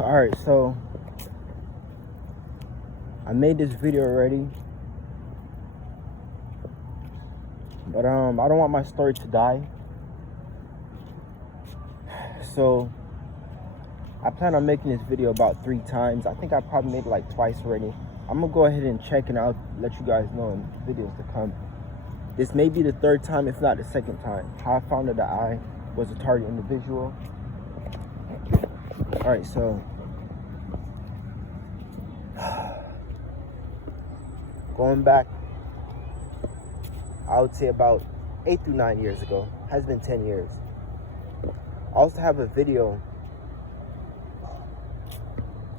Alright, so I made this video already, but I don't want my story to die. So I plan on making this video about 3 times. I think I probably made it like twice already. I'm gonna go ahead and check, and I'll let you guys know in videos to come. This may be the 3rd time, if not the 2nd time. How I found out that I was a target individual. Alright, so going back, I would say about 8 through 9 years ago. Has been 10 years. I also have a video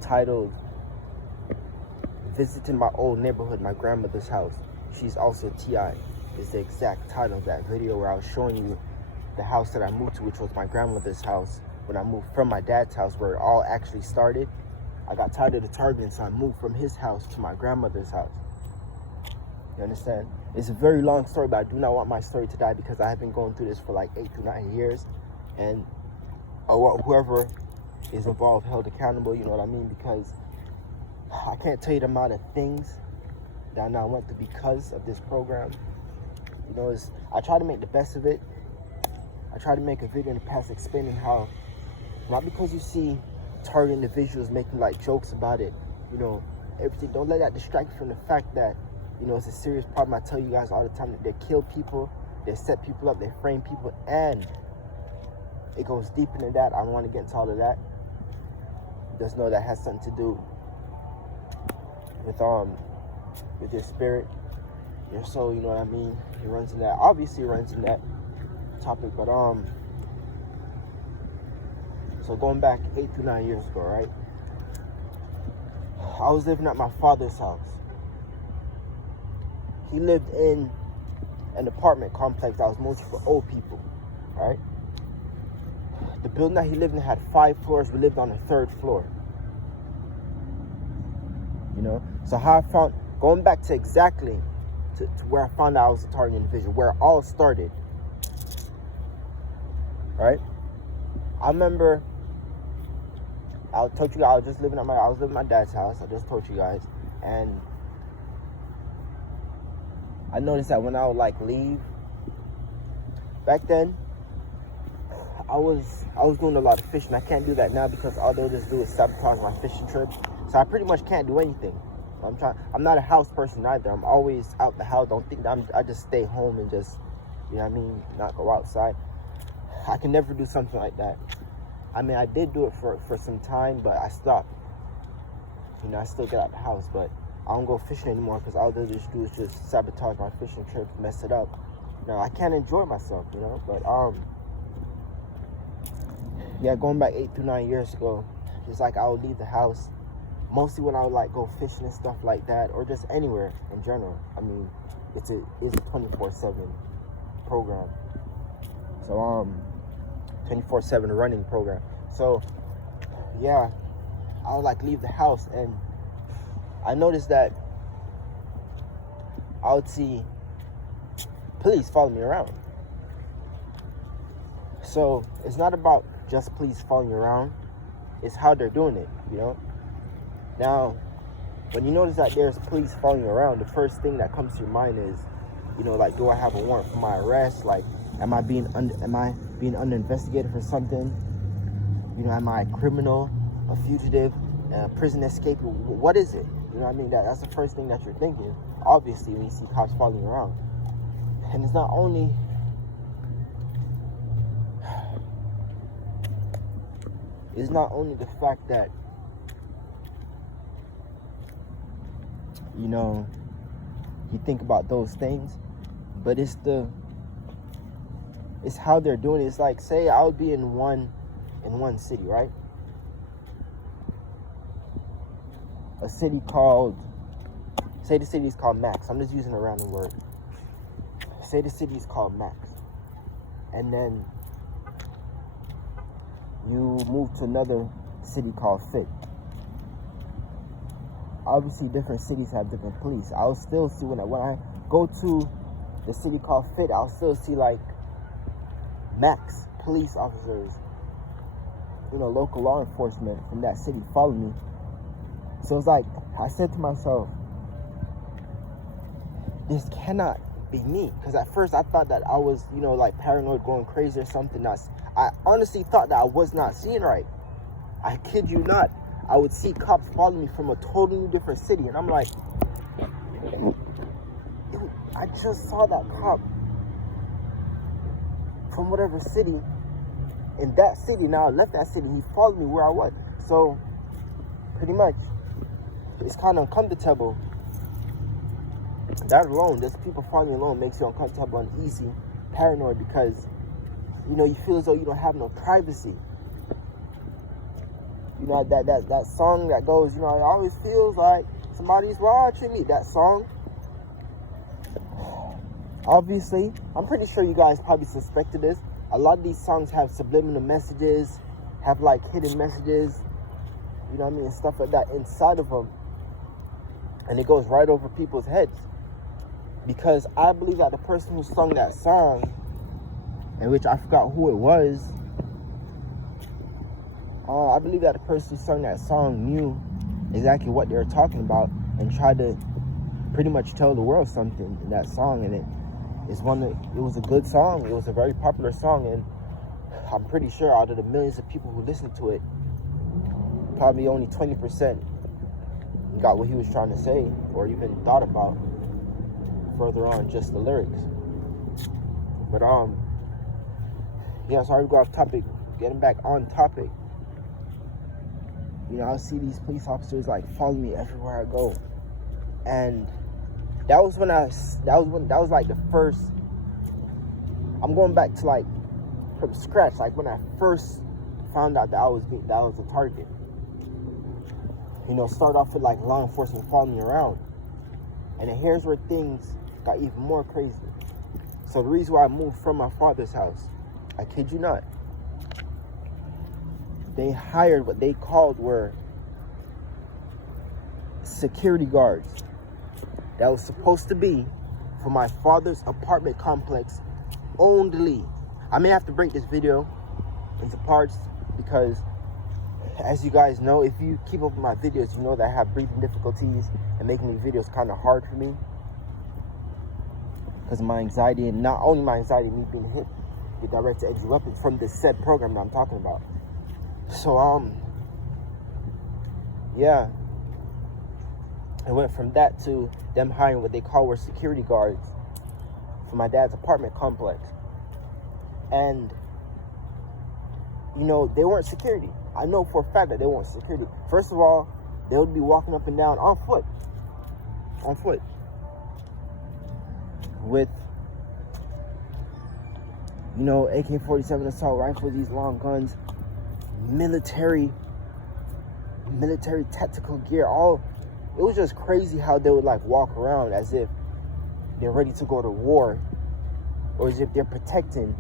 titled "Visiting My Old Neighborhood, My Grandmother's House. She's also TI" is the exact title of that video, where I was showing you the house that I moved to, which was my grandmother's house, when I moved from my dad's house, where it all actually started. I got tired of the targeting, so I moved from his house to my grandmother's house. You understand? It's a very long story, but I do not want my story to die, because I have been going through this for like 8 to 9 years, and whoever is involved held accountable, you know what I mean? Because I can't tell you the amount of things that I now went through because of this program. You know, I try to make the best of it. I try to make a video in the past explaining how, not because you see target individuals making like jokes about it, you know, everything, don't let that distract you from the fact that, you know, it's a serious problem. I tell you guys all the time that they kill people, they set people up, they frame people, and it goes deeper than that. I don't want to get into all of that. Just know that has something to do with your spirit, your soul, you know what I mean? It runs in that. Obviously it runs in that topic, but so going back 8 to 9 years ago, right? I was living at my father's house. He lived in an apartment complex that was mostly for old people, right? The building that he lived in had 5 floors. We lived on the 3rd floor. You know? So how I found, going back to exactly to where I found out I was a target individual, where it all started. Right? I remember, I told you guys, I was living at my dad's house. I just told you guys. And I noticed that when I would like leave, back then, I was doing a lot of fishing. I can't do that now, because all they'll just do is sabotage my fishing trips. So I pretty much can't do anything. I'm not a house person either. I'm always out the house. Don't think that I just stay home and just, you know what I mean, not go outside. I can never do something like that. I mean, I did do it for some time, but I stopped. You know, I still get out the house, but I don't go fishing anymore, because all they'll just do is just sabotage my fishing trips, mess it up. You know, I can't enjoy myself, you know, but yeah, going back 8 to 9 years ago, it's like I would leave the house, mostly when I would like go fishing and stuff like that, or just anywhere in general. I mean, it's a 24/7 program. So 24/7 running program. So yeah, I would like leave the house, and I noticed that I would see police follow me around. So it's not about just police following you around, it's how they're doing it, you know? Now, when you notice that there's police following you around, the first thing that comes to your mind is, you know, like, do I have a warrant for my arrest? Like, am I being under investigated for something? You know, am I a criminal, a fugitive, a prison escape? What is it? You know what I mean? That's the first thing that you're thinking, obviously, when you see cops following you around. And it's not only the fact that, you know, you think about those things, but it's how they're doing it. It's like, say I would be in one city, right? A city called, say the city is called Max. I'm just using a random word. Say the city is called Max, and then you move to another city called Fit. Obviously, different cities have different police. I'll still see when I go to the city called Fit, I'll still see like Max police officers local law enforcement from that city followed me. So it's like, I said to myself, this cannot be me. Because at first I thought that I was, like paranoid, going crazy or something. I honestly thought that I was not seeing right. I kid you not. I would see cops following me from a totally different city. And I'm like, I just saw that cop from whatever city. In that city, now I left that city. He followed me where I was. So, pretty much, it's kind of uncomfortable. That alone, just people following me alone makes you uncomfortable, uneasy, paranoid, because you feel as though you don't have no privacy. That song that goes, it always feels like somebody's watching me. That song. Obviously, I'm pretty sure you guys probably suspected this. A lot of these songs have subliminal messages, have like hidden messages, and stuff like that inside of them. And it goes right over people's heads. Because I believe that the person who sung that song, in which I forgot who it was, I believe that the person who sung that song knew exactly what they were talking about and tried to pretty much tell the world something in that song. And it was a good song. It was a very popular song, and I'm pretty sure out of the millions of people who listened to it, probably only 20% got what he was trying to say or even thought about further on just the lyrics. But sorry to go off topic. Getting back on topic. I see these police officers like follow me everywhere I go, and that was like the first. I'm going back to like from scratch, like when I first found out that I was a target. Start off with like law enforcement following me around, and then here's where things got even more crazy. So the reason why I moved from my father's house, I kid you not, they hired what they called were security guards that was supposed to be for my father's apartment complex only. I may have to break this video into parts because, as you guys know, if you keep up with my videos, you know that I have breathing difficulties and making these videos kind of hard for me because of my anxiety, and not only my anxiety, me being hit with direct exit weapons from this said program that I'm talking about. So, yeah. It went from that to them hiring what they call were security guards for my dad's apartment complex. And, they weren't security. I know for a fact that they weren't security. First of all, they would be walking up and down on foot. With, AK-47 assault rifles, these long guns, military tactical gear, all. It was just crazy how they would like walk around as if they're ready to go to war, or as if they're protecting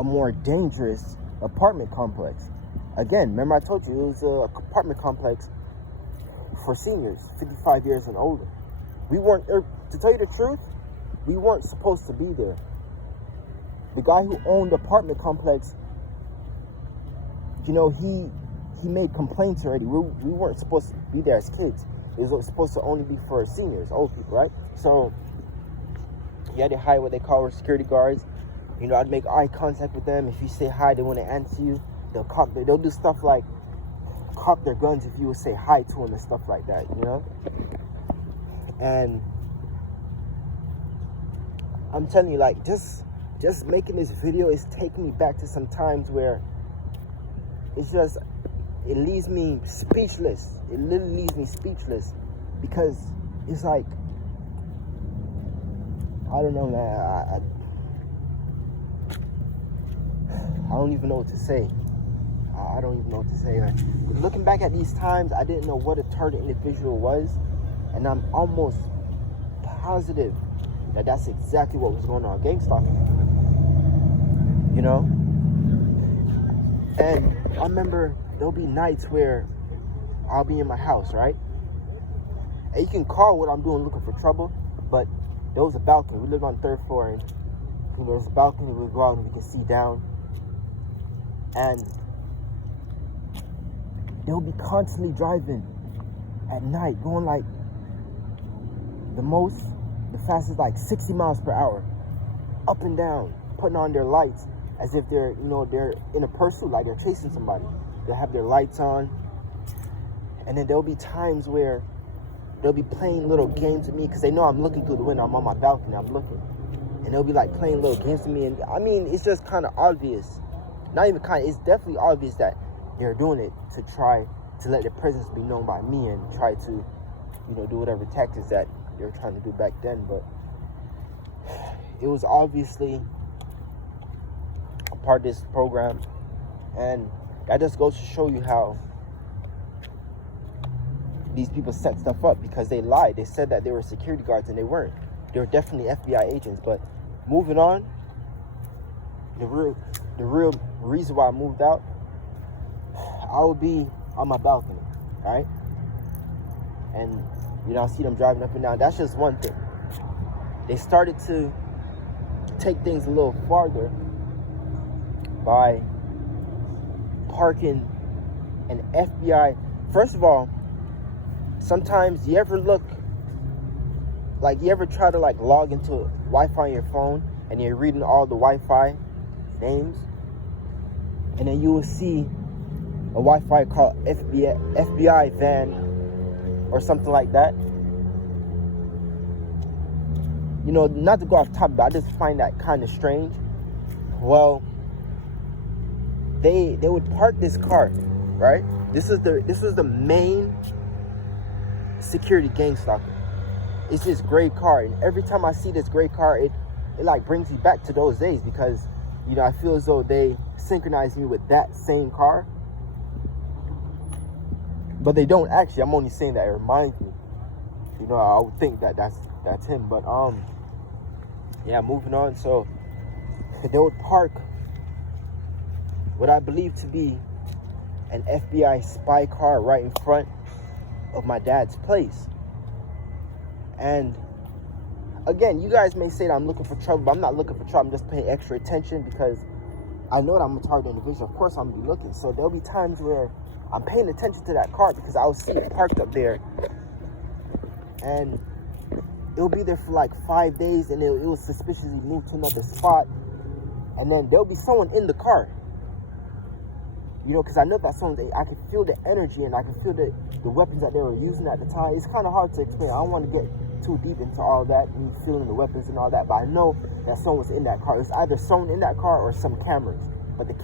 a more dangerous apartment complex. Again, remember I told you it was an apartment complex for seniors, 55 years and older. We weren't, to tell you the truth, we weren't supposed to be there. The guy who owned the apartment complex, he made complaints already. We weren't supposed to be there as kids. It was supposed to only be for seniors, old people, right? So, you had to hire what they call security guards. I'd make eye contact with them. If you say hi, they want to answer you. They'll do stuff like cock their guns if you would say hi to them and stuff like that, And I'm telling you, like, just making this video is taking me back to some times where it leaves me speechless. It literally leaves me speechless because it's like, I don't know, man. I don't even know what to say. I don't even know what to say. Man. Looking back at these times, I didn't know what a target individual was, and I'm almost positive that that's exactly what was going on. Gang stalking. And I remember there'll be nights where I'll be in my house, right? And you can call what I'm doing looking for trouble, but there was a balcony. We lived on the 3rd floor, and there's a balcony. We go out and we can see down. And they'll be constantly driving at night, going like the fastest like 60 miles per hour, up and down, putting on their lights as if they're, they're in a pursuit, like they're chasing somebody. They'll have their lights on. And then there'll be times where they'll be playing little games with me because they know I'm looking through the window. I'm on my balcony, I'm looking. And they'll be like playing little games with me. And I mean, it's just kind of obvious. Not even kind of, it's definitely obvious that they're doing it to try to let their presence be known by me and try to, do whatever tactics that they were trying to do back then. But it was obviously a part of this program. And that just goes to show you how these people set stuff up, because they lied. They said that they were security guards and they weren't. They were definitely FBI agents. But moving on, the real reason why I moved out, I would be on my balcony, all right? And, I see them driving up and down. That's just one thing. They started to take things a little farther by parking an FBI. First of all, sometimes you ever try to log into Wi-Fi on your phone and you're reading all the Wi-Fi names, and then you will see a Wi-Fi called FBI van or something like that. Not to go off topic, but I just find that kind of strange. Well, they would park this car, right? This was the main security gang stalker. It's this gray car, and every time I see this gray car, it brings me back to those days, because I feel as though they synchronize me with that same car, but they don't actually. I'm only saying that it reminds me. I would think that that's him, but yeah, moving on. So they would park what I believe to be an FBI spy car right in front of my dad's place. And again, you guys may say that I'm looking for trouble, but I'm not looking for trouble. I'm just paying extra attention because I know that I'm a target individual. Of course I'm gonna be looking. So there'll be times where I'm paying attention to that car because I'll see it parked up there, and it'll be there for like 5 days, and it will suspiciously move to another spot, and then there'll be someone in the car. Because I know that I can feel the energy, and I can feel the weapons that they were using at the time. It's kind of hard to explain. I don't want to get too deep into all that, and feeling the weapons and all that, but I know that someone was in that car. It's either someone in that car or some cameras. But the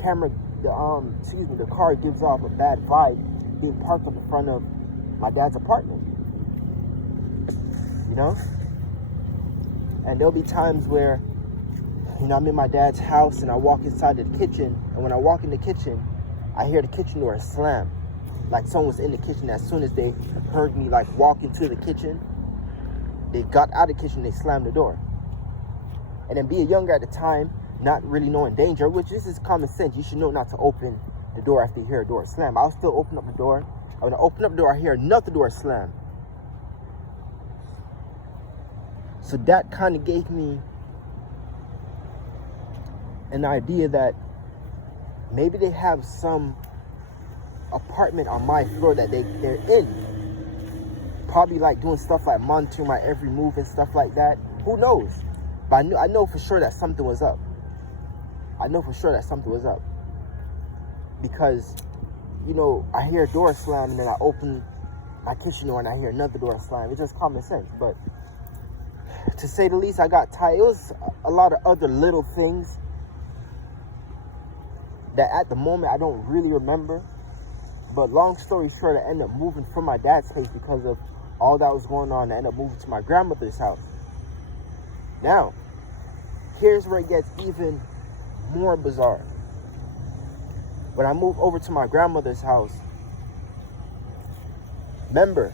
car gives off a bad vibe being parked up in front of my dad's apartment. And there'll be times where, I'm in my dad's house and I walk inside the kitchen, and when I walk in the kitchen, I hear the kitchen door slam. Like someone was in the kitchen. As soon as they heard me walk into the kitchen, they got out of the kitchen, they slammed the door. And then being younger at the time, not really knowing danger, which this is common sense. You should know not to open the door after you hear a door slam. I'll still open up the door. When I open up the door, I hear another door slam. So that kind of gave me an idea that maybe they have some apartment on my floor that they're in. Probably doing stuff like monitoring my every move and stuff like that. Who knows? But I know for sure that something was up. Because, I hear a door slam, and then I open my kitchen door and I hear another door slam. It's just common sense. But to say the least, I got tired. It was a lot of other little things that at the moment I don't really remember. But long story short, I ended up moving from my dad's place because of all that was going on. I ended up moving to my grandmother's house. Now, here's where it gets even more bizarre. When I moved over to my grandmother's house, remember,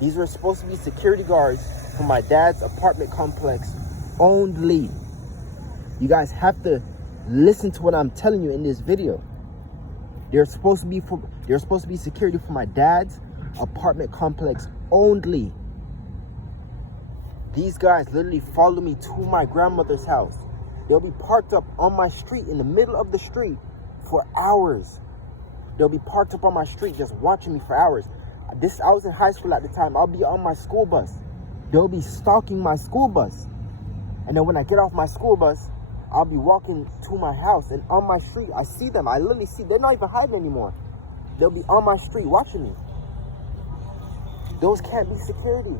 these were supposed to be security guards for my dad's apartment complex only. You guys have to listen to what I'm telling you in this video. They're supposed to be security for my dad's apartment complex only. These guys literally follow me to my grandmother's house. They'll be parked up on my street, in the middle of the street, for hours. They'll be parked up on my street just watching me for hours. I was in high school at the time. I'll be on my school bus. They'll be stalking my school bus. And then when I get off my school bus, I'll be walking to my house, and on my street, I see them. I literally see, they're not even hiding anymore. They'll be on my street watching me. Those can't be security.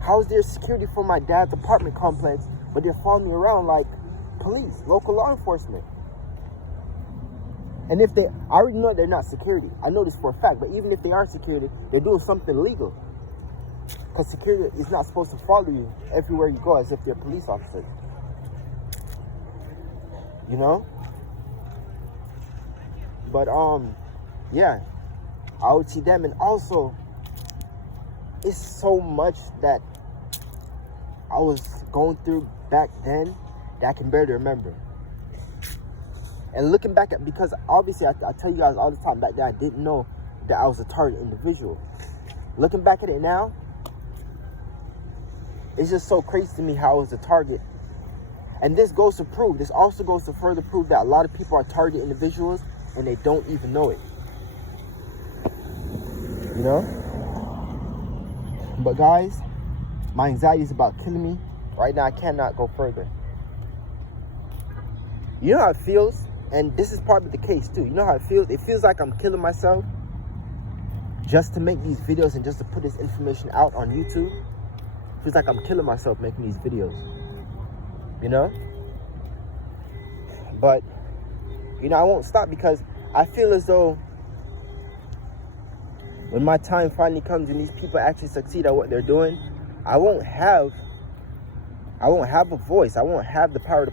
How is there security for my dad's apartment complex, but they're following me around like police, local law enforcement? And if I already know they're not security. I know this for a fact, but even if they are security, they're doing something illegal. Because security is not supposed to follow you everywhere you go as if they're police officers. You know? But, yeah. I would see them. And also, it's so much that I was going through back then that I can barely remember. And looking back at, because obviously I tell you guys all the time back then I didn't know that I was a target individual. Looking back at it now, it's just so crazy to me how I was a target. And this also goes to further prove that a lot of people are target individuals and they don't even know it. You know? But guys, my anxiety is about killing me. Right now I cannot go further. You know how it feels? And this is probably the case too. You know how it feels? It feels like I'm killing myself just to make these videos and just to put this information out on YouTube. It feels like I'm killing myself making these videos. You know? But, you know, I won't stop because I feel as though when my time finally comes and these people actually succeed at what they're doing, I won't have a voice. I won't have the power to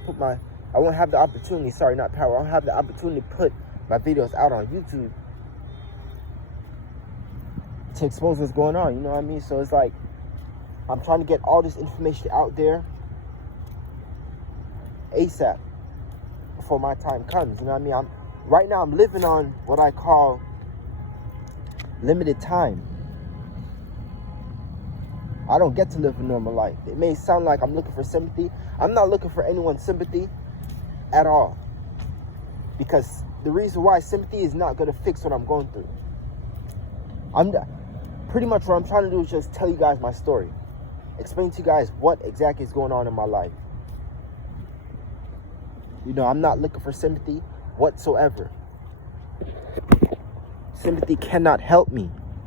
I won't have the opportunity, sorry, not power. I won't have the opportunity to put my videos out on YouTube to expose what's going on, you know what I mean? So it's like, I'm trying to get all this information out there ASAP before my time comes, you know what I mean? Right now I'm living on what I call limited time. I don't get to live a normal life. It may sound like I'm looking for sympathy. I'm not looking for anyone's sympathy at all. Because the reason why sympathy is not going to fix what I'm going through. Pretty much what I'm trying to do is just tell you guys my story. Explain to you guys what exactly is going on in my life. You know, I'm not looking for sympathy whatsoever. Sympathy cannot help me.